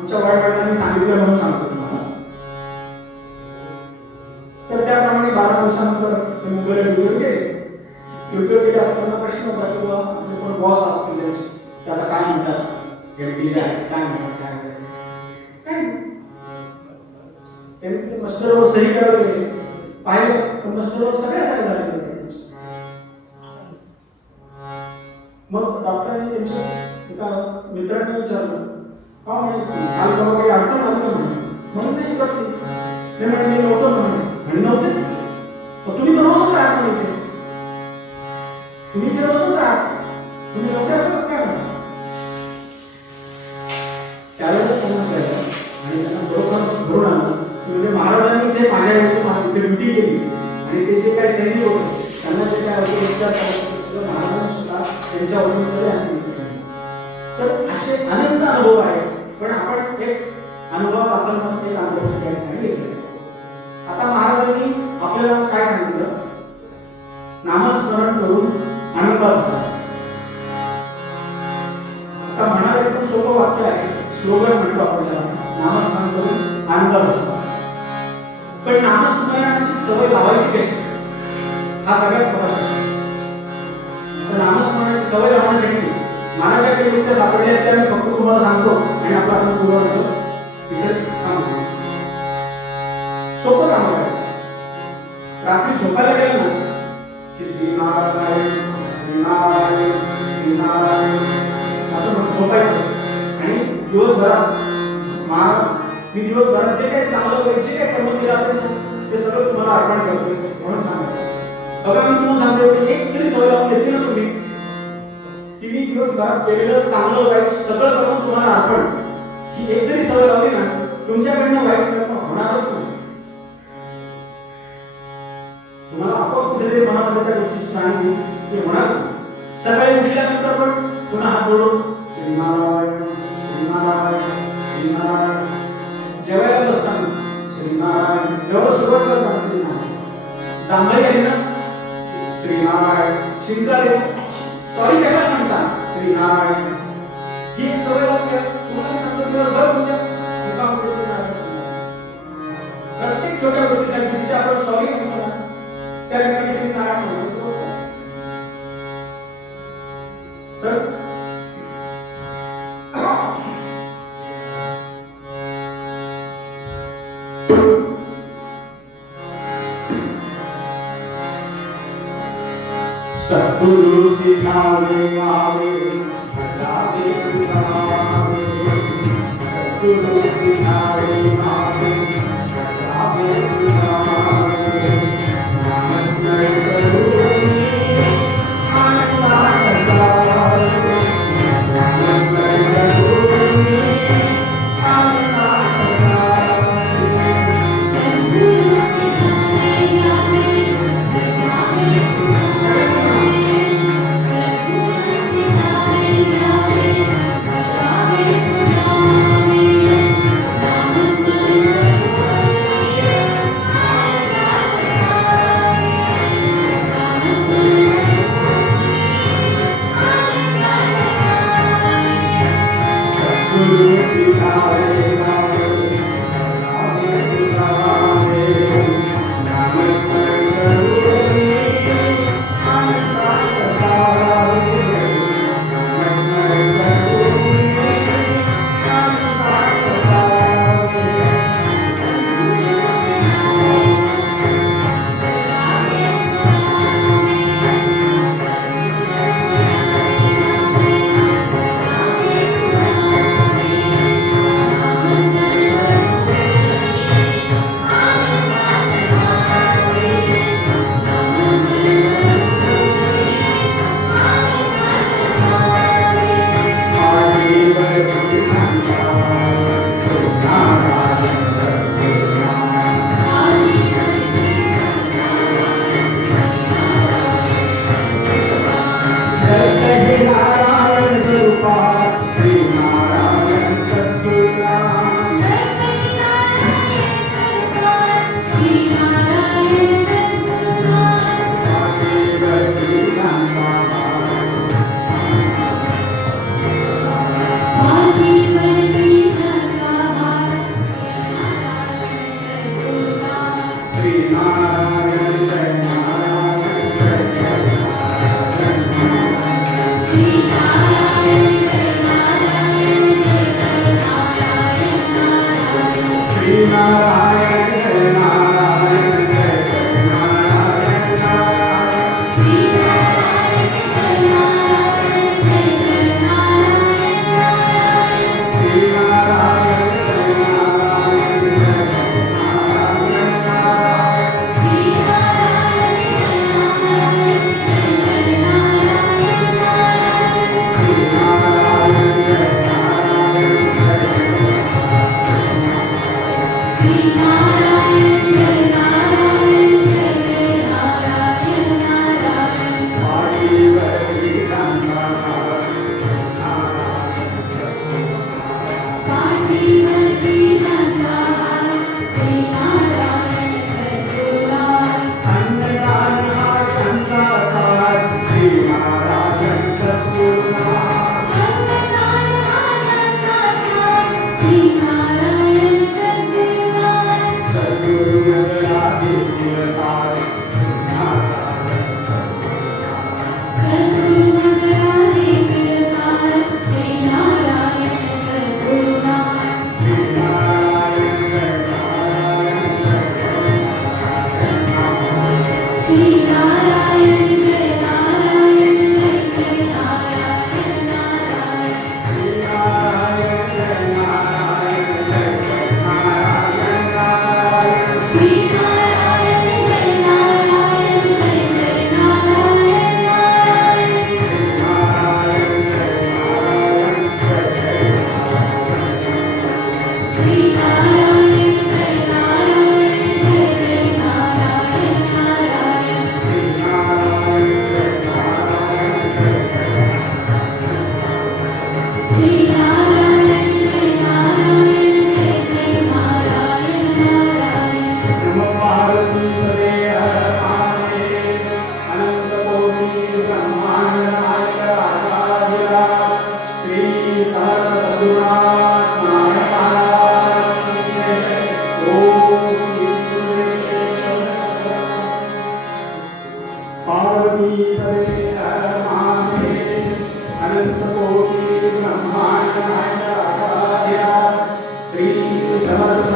आमच्या वडिलांनी सांगितलं म्हणून सांगतो तुम्हाला. तर त्याप्रमाणे 12 दिवसानंतर ते मुंबईला निघून गेले. गेले आपल्याला प्रश्न होता किंवा कोण बॉस असतील त्यांचे, ते आता काय म्हणतात, काय म्हणतात, काय त्यांनी तिथे मस्टरवर सही करायला गेले. पाहिलं तर मस्टरवर सगळ्या सह्या झालेल्या. मग डॉक्टरांनी त्यांच्या एका मित्रांनी विचारलं, का म्हणजे काल बाबा काही अडचण आली का म्हणून नाही कसली, ते म्हणजे मी नव्हतो म्हणे नव्हते. तुम्ही तर रोजच आहात म्हणे, तुम्ही ते रोजच आहात, तुम्ही नव्हते असं कसं काय म्हणा. त्यावेळेस त्यांना कळलं आणि त्यांना बरोबर धरून आलं म्हणजे महाराजांनी जे माझ्या इथे ड्युटी केली आणि ते जे काही सैनिक होते त्यांना जे काय होते विचार करायचं महाराजांनी सुद्धा त्यांच्या वतीने आणले. तर असे अनंत अनुभव आहेत, पण आपण एक अनुभव आपण एक अनुभव घेतले. आता महाराजांनी आपल्याला काय सांगितलं, नामस्मरण करून आनंदात असा. आता म्हणाले खूप सोपं वाक्य आहे, स्लोगन म्हणतो आपण त्याला, नामस्मरण करून आनंदात असा. पण नामस्मरणाची सवय लावायची कशी, हा सगळ्यात मोठा प्रश्न. नामस्मरणाची सवय लावण्यासाठी महाराजांकडे युक्त्या सापडल्या आहेत, त्या मी फक्त तुम्हाला सांगतो आणि आपला आपण पूर्ण होतो. सोपं काम करायचं. रात्री झोपायला गेलं ना की श्रीनारायण श्रीनारायण श्रीनारायण असं म्हणून झोपायचं. आणि दिवसभरात महाराज मी दिवसभरात जे काही चांगलं वगैरे जे काही कर्म केलं असेल ते सगळं तुम्हाला अर्पण करतोय म्हणून सांगायचं. बघा मी तुम्हाला सांगतो की एक स्किल सवय लावून घेतली ना तुम्ही की मी दिवसभरात केलेलं चांगलं वाईट सगळं करून तुम्हाला अर्पण, ही एक जरी सवय लावली ना तुमच्याकडनं वाईट कर्म होणारच नाही. तुम्हाला आपोआप कुठेतरी मनामध्ये त्या गोष्टीची जाणीव ते होणारच नाही. सकाळी उठल्यानंतर पण पुन्हा हात जोडून श्रीनारायण श्रीनारायण श्रीनारायण. जेवायला बसताना श्रीनारायण, जेव्हा सुरुवात करताना श्रीनारायण, जांभळी आली ना श्रीनारायण, शिंकाले सॉरी कशाला म्हणतात श्रीनारायण. ही एक सवय लागते. तुम्हाला सांगतो दिवसभर तुमच्या प्रत्येक छोट्या गोष्टीसाठी जिथे आपण सॉरी म्हणतो ना त्या व्यक्तीला श्रीनारायण म्हणतो. तर सद्गुरु सिखावे आवे भजावे समावे. सद्गुरु सिखावे आवे भजावे समावे. नमस्कार करूनी आनंद सारे. नमस्कार करूनी आनंद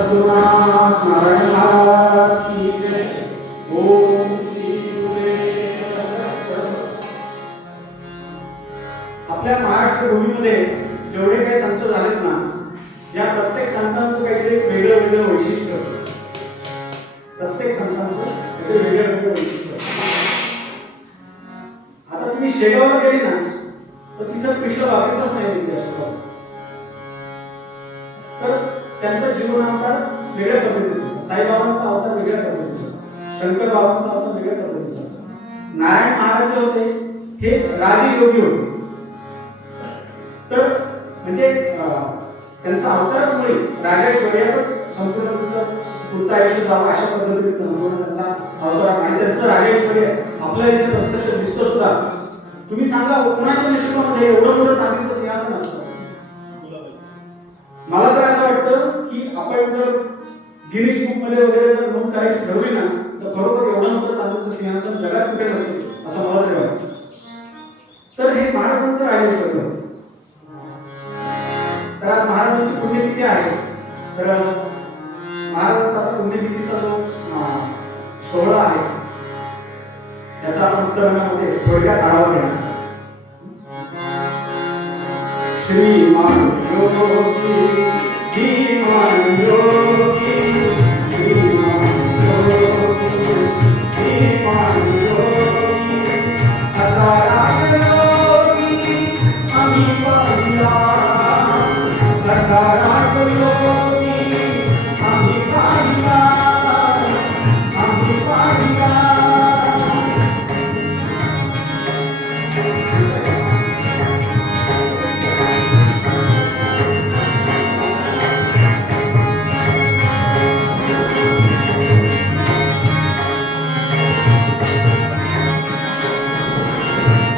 सद्गुरुनाथ नारायण महाराज की जय. ओम श्री गुरुदेव दत्त. आपल्या महाराष्ट्र भूमीमध्ये जेवढे काही संत झालेत ना, या प्रत्येक संतांचं काहीतरी वेगळं वेगळं वैशिष्ट्य. प्रत्येक संतांचं काहीतरी वेगळं वेगळं वैशिष्ट्य. आता तुम्ही शेगावला गेली ना, तर तिथं पिठलं भाकरीचाच नैवेद्य असतो. तर त्यांचा जीवनावतार वेगळ्या पद्धतीचा, साईबाबांचा अवतार वेगळ्या पद्धतीचा, शंकर बाबांचा अवतार वेगळ्या पद्धतीचा. नारायण महाराज जे होते हे राजयोगी होते. तर म्हणजे त्यांचा अवतारच मुळे राजाश्वर्यातच संपूर्ण पुढचं आयुष्य जावं अशा पद्धतीने त्यांचा अवतार. आणि त्यांचं राजाश्वर्य आपल्या इथे प्रत्यक्ष दिसतं सुद्धा. तुम्ही सांगा कोणाच्या नशिबामध्ये एवढं मोठं चांदीचं सिंहासन असतं? मला तर असं वाटतं की आपण जर गिनीज बुक मध्ये वगैरे जर नोंद करायची ठरवली ना, तर बरोबर एवढं मोठं चांदीचं सिंहासन जगात कुठे नसेल असं मला तरी वाटतं. तर हे महाराजांचं राजेश्वर्य होतं. तर आज महाराजांची पुण्यतिथी आहे. तर महाराजांचा पुण्यतिथीचा जो सोहळा आहे त्याचा आपण उत्तरामध्ये थोडक्यात आढावा घेणार. श्रीमान योगी धीमान योगी श्रीमान योगी धीमान योगी असाराम योगी आम्ही पाहिला. असाराम योगी आम्ही पाहिला. आम्ही पाहिला.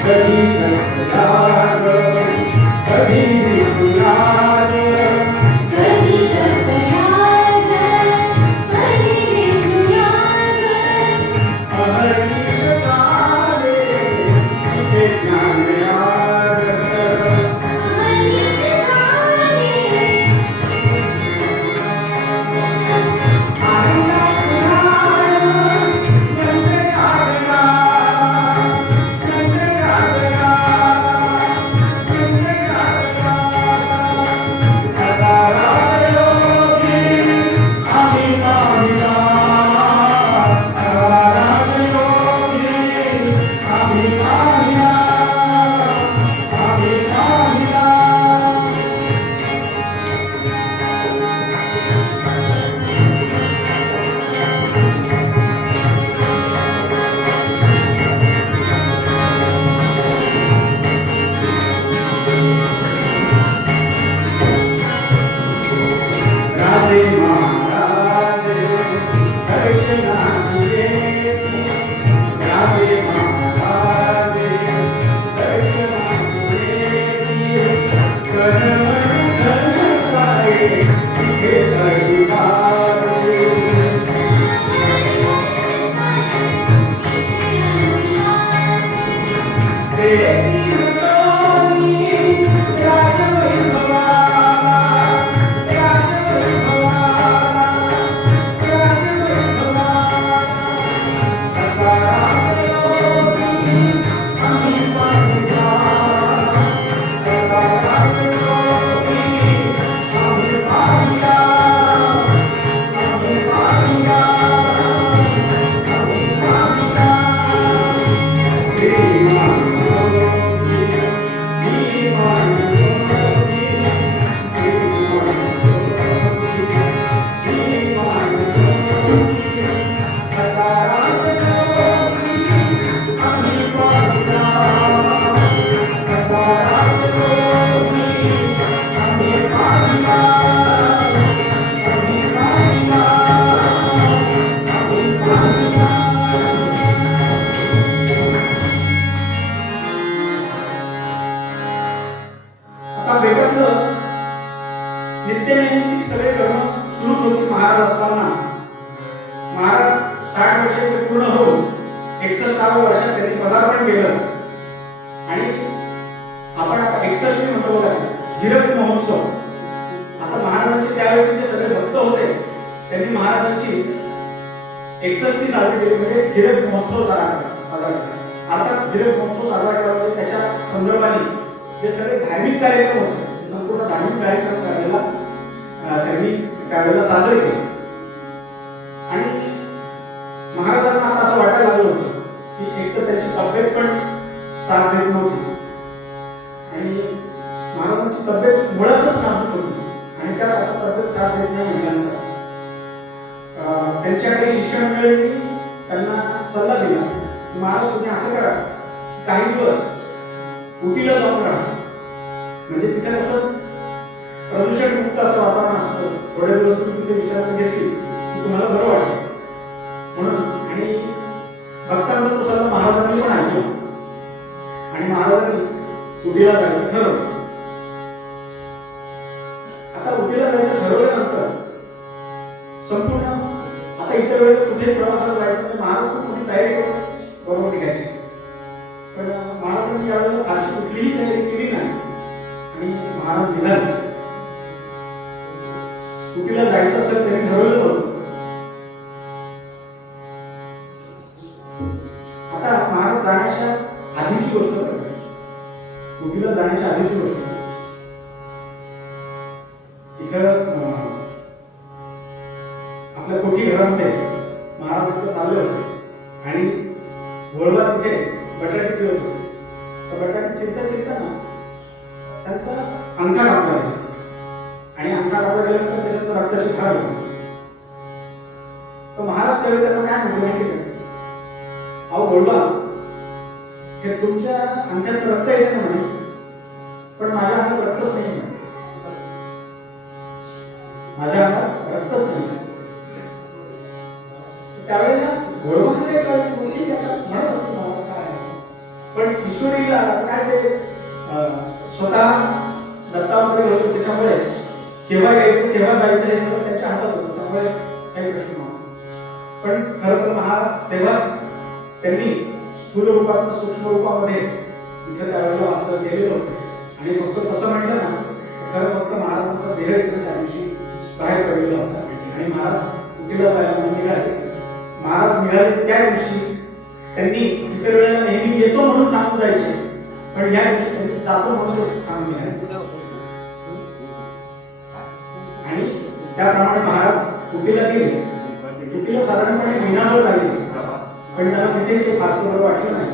कधी राग कधी राग कधी राग कधी राग हरी गाले तिथे ज्ञान राग हरी गाले नित्यनैमित्तिक सगळे कर्म सुरूच होती महाराज असताना. महाराज 60 वर्षाचे पूर्ण होऊन 61व्या वर्षात त्यांनी पदार्पण केलं. आणि आपण आता 61 म्हणतो बघा, हिरक महोत्सव असं महाराजांचे त्यावेळेचे जे सगळे भक्त होते त्यांनी महाराजांची 61 साजरी केली, म्हणजे हीरक महोत्सव साजरा केला. अर्थात हीरक महोत्सव साजरा केला म्हणजे त्याच्या संदर्भाने जे सगळे धार्मिक कार्यक्रम होते, ते संपूर्ण धार्मिक कार्यक्रम त्यांनी त्यावेळेला साजरे केले. आणि महाराजांना आता असं वाटायला लागलं होतं की एक तर त्याची तब्येत पण साथ देत नव्हती आणि महाराजांची तब्येत मुळातच नाजूक होती आणि त्यात आता तब्येत साथ देत नाही म्हटल्यानंतर त्यांच्या काही शिष्यमंडळींनी त्यांना सल्ला दिला की महाराज तुम्ही असं करा, काही दिवस उटीला जाऊन राहा, म्हणजे तिथे कसं प्रदूषण मुक्त असं वातावरण असतं, थोडे दिवस तुम्ही तिथे विश्रांती घेतली की तुम्हाला बरं वाटतं म्हणून. आणि भक्तांचा तो सल्ला महाराजांनी पण ऐकला आणि महाराजांनी उटीला जायचं ठरवलं. आता उटीला जायचं ठरवल्यानंतर संपूर्ण आता इतर वेळेस कुठे प्रवासाला जायचं म्हणजे महाराज पण कुठे तयारी करून बरोबर निघायची, पण महाराजांनी यावेळेला फारशी कुठलीही तयारी केली नाही आणि महाराज निघाले. उटीला जायचं असेल त्यांनी ठरवलं होतं. आता महाराज जाण्याच्या आधीची गोष्ट करतो, उटीला जाण्याच्या आधीची गोष्ट. इथं आपल्या कोठी घरामध्ये महाराज इथं चालले होते आणि गोळवा तिथे बटाटे चिरत होते. तर बटाटे चिरताना त्यांचा अंगठा कापला गेला आणि अंगठा कापला गेल्यानंतर त्याच्यातून रक्ताची धार होती. तर महाराज त्यावेळी त्यांना काय म्हटलं माहिती का, अहो गोळवा, हे तुमच्या अंगठ्यात रक्त येते ना म्हणे, पण माझ्या अंगात रक्तच नाही, माझ्या अंगात रक्तच नाही. त्यावेळेला गोळवामध्ये काय मोठी म्हणत असते महाराज काय, पण ईश्वरीला काय ते स्वतः दत्तावतारी होतो, त्याच्यामुळे केव्हा यायचं केव्हा जायचं हे सगळं त्यांच्या हातात होतं, त्यामुळे काही प्रश्न नव्हता. पण खरं तर महाराज तेव्हाच त्यांनी स्थूल रूपात सूक्ष्म रूपामध्ये इथे त्यावेळेला वास्तव केलेलं होतं आणि फक्त कसं म्हटलं ना, खरं फक्त महाराजांचा देह इथे त्या दिवशी बाहेर पडलेला होता आणि महाराज उटीला जायला निघाले. महाराज निघाले त्या दिवशी त्यांनी इतर वेळेला नेहमी येतो म्हणून सांगून जायचे, पण या दिवशी त्यांनी जातो म्हणून सांगून निघाले आणि त्याप्रमाणे महाराज उटीला गेले. उटीला साधारणपणे महिनाभर राहिले, पण त्यांना तिथे ते फारसं बरं वाटलं नाही.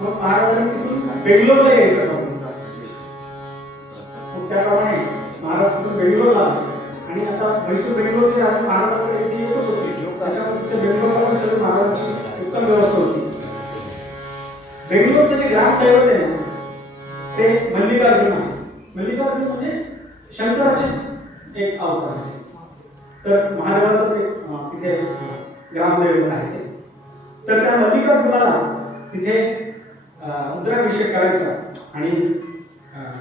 मग महाराजांनी तिथून बेंगलोरला यायचं होतं. त्याप्रमाणे महाराज तिथून बेंगलोरला आले आणि आता म्हैसूर बेंगलोरचे राजे महाराजांकडे येतच होते, त्याच्यामुळे तिथे बेंगलोरला पण सगळी महाराजांची उत्तम व्यवस्था होती. बेंगलोरचं जे ग्रामदैवत आहे ना ते मल्लिकार्जुन आहे. मल्लिकार्जुन म्हणजे शंकराचेच एक अवतार आहे. तर महादेवाचंच एक तिथे ग्रामदैवत आहे ते. तर त्या मल्लिकार्जुनाला तिथे रुद्राभिषेक करायचा आणि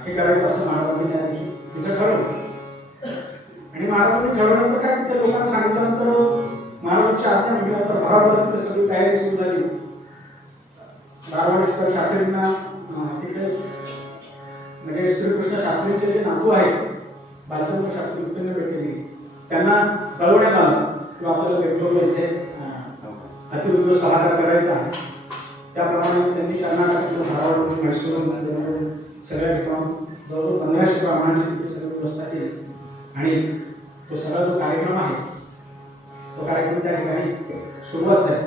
हे करायचं असं महाराजांनी त्या दिवशी तिथं ठरवलं. आणि महाराजांनी ठरवल्यानंतर काय तिथे लोकांना सांगितल्यानंतर महाराजांच्या आज्ञा निघाल्यानंतर भराभर तिथे सगळी तयारी सुरू झाली. बारावडेश्वर शास्त्रींना तिथे म्हणजे श्रीकृष्ण शास्त्रींचे जे नातू आहेत बालचंद्र शास्त्री उत्तम भेटलेली, त्यांना कळवण्यात आलं की आपल्याला बेंगलोरला इथे अतिरुद्र सहारा करायचा आहे. त्याप्रमाणे त्यांनी कर्नाटकातून धारावरून म्हैसूरमधून सगळ्या ठिकाणी जवळजवळ 1500 ब्राह्मणांची तिथे सगळी व्यवस्था केली आणि तो सगळा जो कार्यक्रम आहे तो कार्यक्रम त्या ठिकाणी सुरुवात झाली.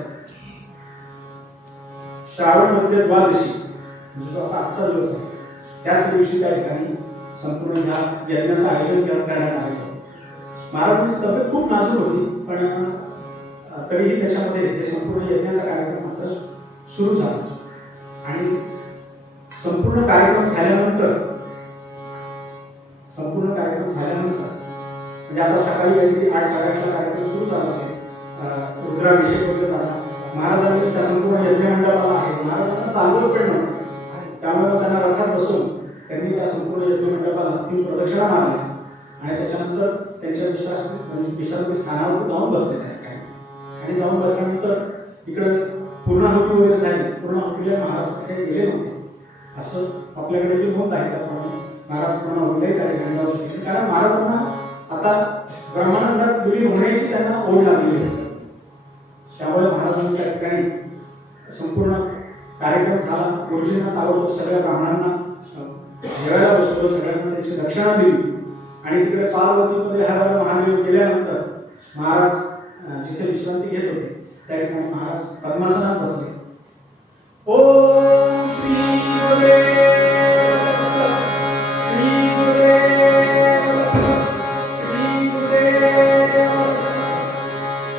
श्रावण मध्य द्वादशी म्हणजे जो आता आजचा दिवस आहे त्याच दिवशी त्या ठिकाणी संपूर्ण ह्या यज्ञाचं आयोजन करण्यात आलेलं. महाराजांची तब्येत खूप नाजूक होती, पण तरीही त्याच्यामध्ये ते संपूर्ण यज्ञाचा कार्यक्रम मात्र सुरू झाला आणि संपूर्ण कार्यक्रम झाल्यानंतर म्हणजे आता सकाळी काहीतरी 8-8:30ला कार्यक्रम सुरू झाला असेल, रुद्राभिषेक वगैरे झाला. महाराजांनी त्या संपूर्ण यज्ञ मंडपाला आहे, महाराजांना चालवलं पण नव्हतं, त्यामुळे त्यांना रथात बसून त्यांनी त्या संपूर्ण यज्ञ मंडपाला 3 प्रदक्षिणा मारल्या आणि त्याच्यानंतर त्यांच्या विश्रांती स्थानावर जाऊन बसले आणि जाऊन बसल्यानंतर इकडे पूर्णाहुती वगैरे झाली. पूर्णाहुतीला महाराज काही गेले नव्हते असं आपल्याकडे जे नोंद आहे, त्याप्रमाणे महाराज पूर्णाहुतीलाही त्या ठिकाणी जाऊ शकले, कारण महाराजांना आता ब्रह्मानंदात मंदिर होण्याची त्यांना ओढ लागली होती. त्यामुळे महाराजांनी त्या ठिकाणी संपूर्ण कार्यक्रम झाला. गुरुजींना ताबडतोब सगळ्या ब्राह्मणांना जेवायला बसवलं, सगळ्यांना त्याची दक्षिणा दिली आणि तिकडे पार्वतीमध्ये हर महादेव गेल्यानंतर महाराज जिथे विश्रांती घेत होते त्या ठिकाणी महाराज पद्मासनात बसले. ओम श्री गुरुदेव श्री गुरुदेव श्री गुरुदेव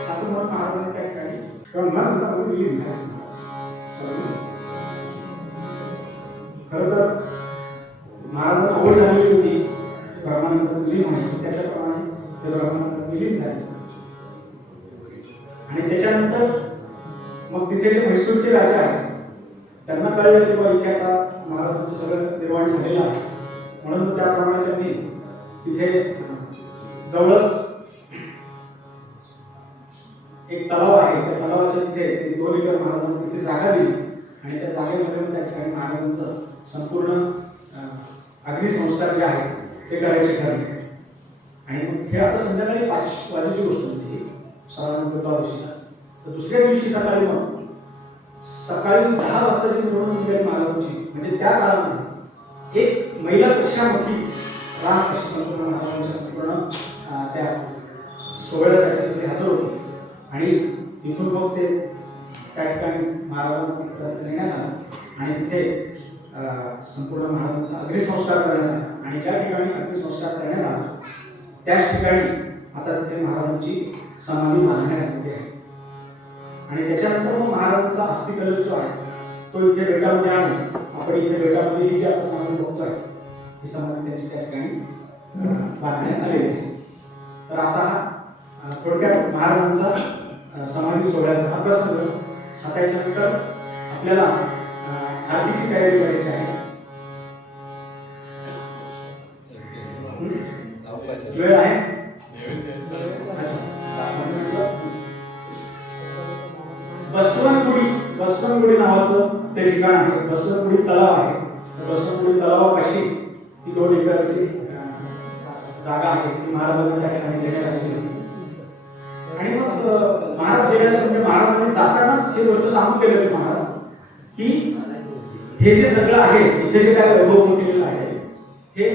असं म्हणून महाराजांनी त्या ठिकाणी खरं तर महाराजांना आवड झालेली होती ब्रह्मानंद विलीन होण्याची. त्याच्याप्रमाणे ते ब्रह्मानंद विलीन झाले आणि त्याच्यानंतर मग तिथे जे म्हैसूरचे राजा आहेत त्यांना कळलं की बाबा इथे आता महाराजांचं सगळं निर्माण झालेलं आहे, म्हणून त्याप्रमाणे त्यांनी तिथे जवळच एक तलाव आहे, त्या तलावाच्या तिथे 2 एकर महाराजांना तिथे जागा दिली आणि त्या जागेमध्ये त्या ठिकाणी महाराजांचं संपूर्ण अग्निसंस्कार जे आहेत ते करायचे ठरले. आणि मग हे आता संध्याकाळी 5 वाजेची गोष्ट होती श्रावण दिवशी. तर दुसऱ्या दिवशी सकाळी 10 वाजताची मिरवणूक निघाली महाराजांची. म्हणजे त्या काळामध्ये एक महिलापेक्षा मोठी राख अशी संपूर्ण महाराजांच्या संपूर्ण त्या सोहळ्यासाठी ते हजर होते. आणि इथून मग ते त्या ठिकाणी महाराजांना नेण्यात आलं आणि तिथे संपूर्ण महाराजांचा अग्निसंस्कार करण्यात आला. आणि ज्या ठिकाणी अग्निसंस्कार करण्यात आला त्याच ठिकाणी आता तिथे महाराजांची समाधी बांधण्यात आलेली आहे. आणि त्याच्यानंतर मग महाराजांचा अस्थिकलश जो आहे तो इथे बेटामध्ये आणून आपण इथे बेटामध्ये जी आता समाधी बघतोय ही समाधी त्यांची त्या ठिकाणी बांधण्यात आलेली आहे. तर असा हा थोडक्यात महाराजांचा समाधी सोहळ्याचा हा प्रसंग. आता याच्यानंतर आपल्याला आरतीची तयारी करायची आहे. वेळ आहे. बसवनगुडी नावाचं ते ठिकाण आहे. बसवनगुडी तलाव आहे. बसवनगुडी तलावापाशी ती 2 एकरची जागा आहे ती महाराजांनी त्या ठिकाणी देण्यात आलेली होती. आणि मग महाराज गेल्यानंतर म्हणजे महाराजांनी जातानाच हे गोष्ट सांगून गेले महाराज की हे जे सगळं आहे इथे जे काय वैभव केलेलं आहे हे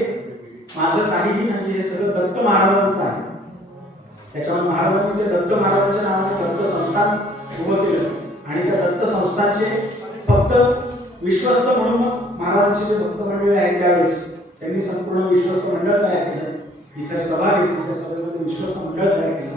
माझं काहीही नाही, हे सगळं दत्त महाराजांचं आहे. त्याच्यामुळे महाराजांनी ते दत्त महाराजांच्या नावाने दत्त संस्थान उभं केलं आणि त्या दत्त संस्थानचे फक्त विश्वस्त म्हणून मग महाराजांचे जे भक्त मंडळी आहेत त्यावेळेस त्यांनी संपूर्ण विश्वस्त मंडळ तयार केलं. इथे सभा घेतली, त्या सभेमध्ये विश्वस्त मंडळ तयार केलं.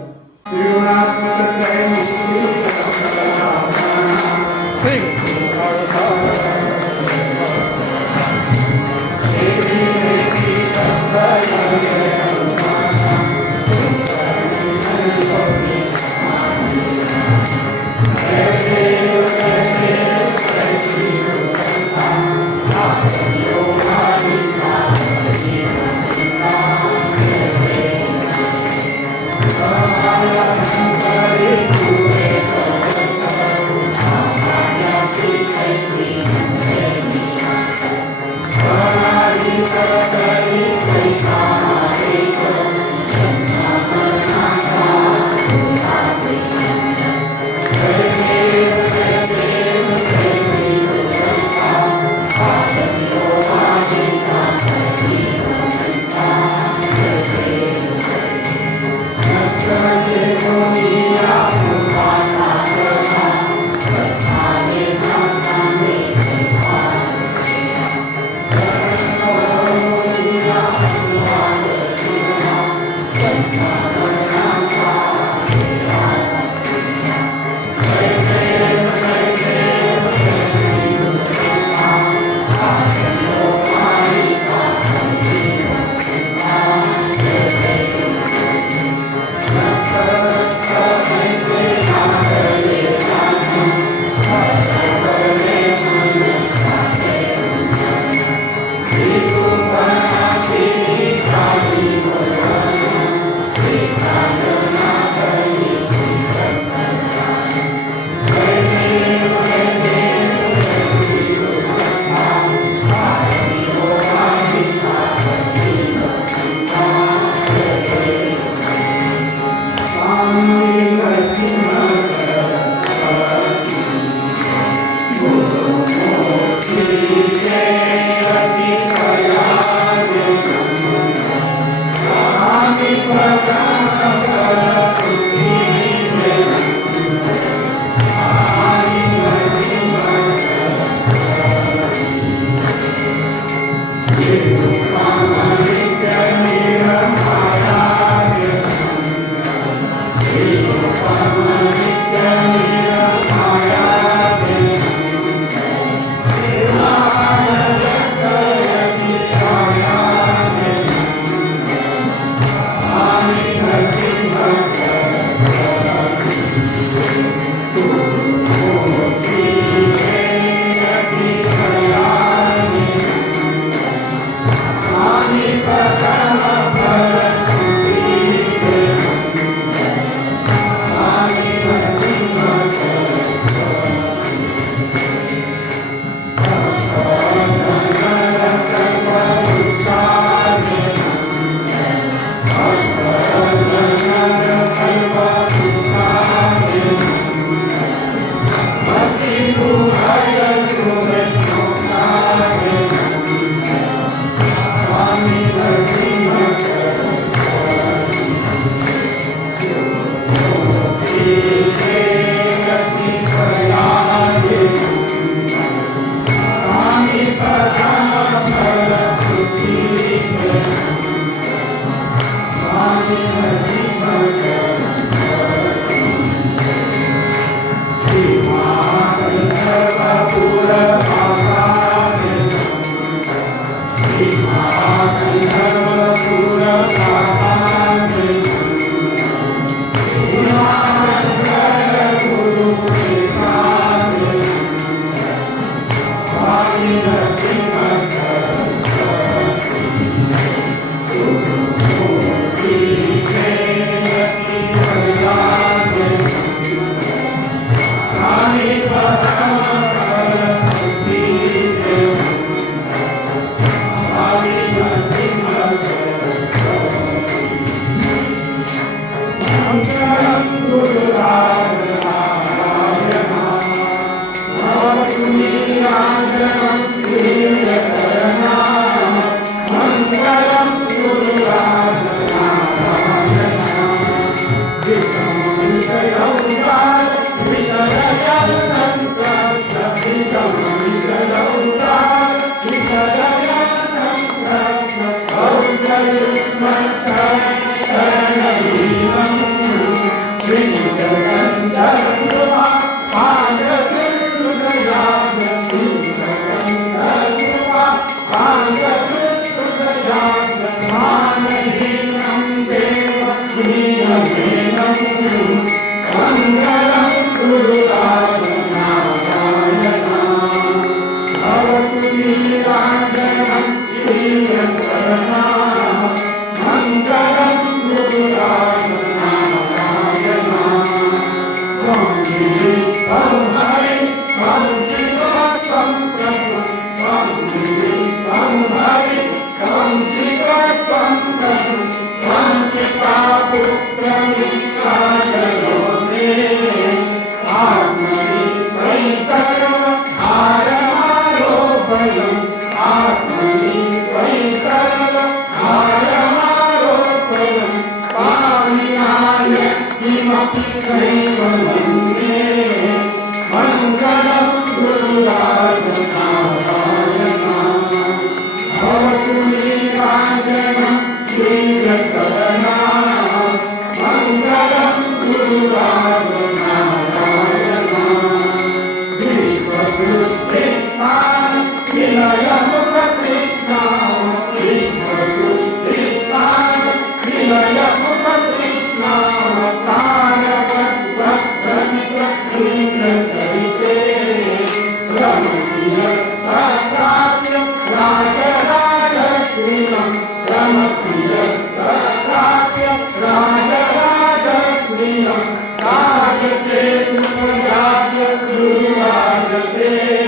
Rajate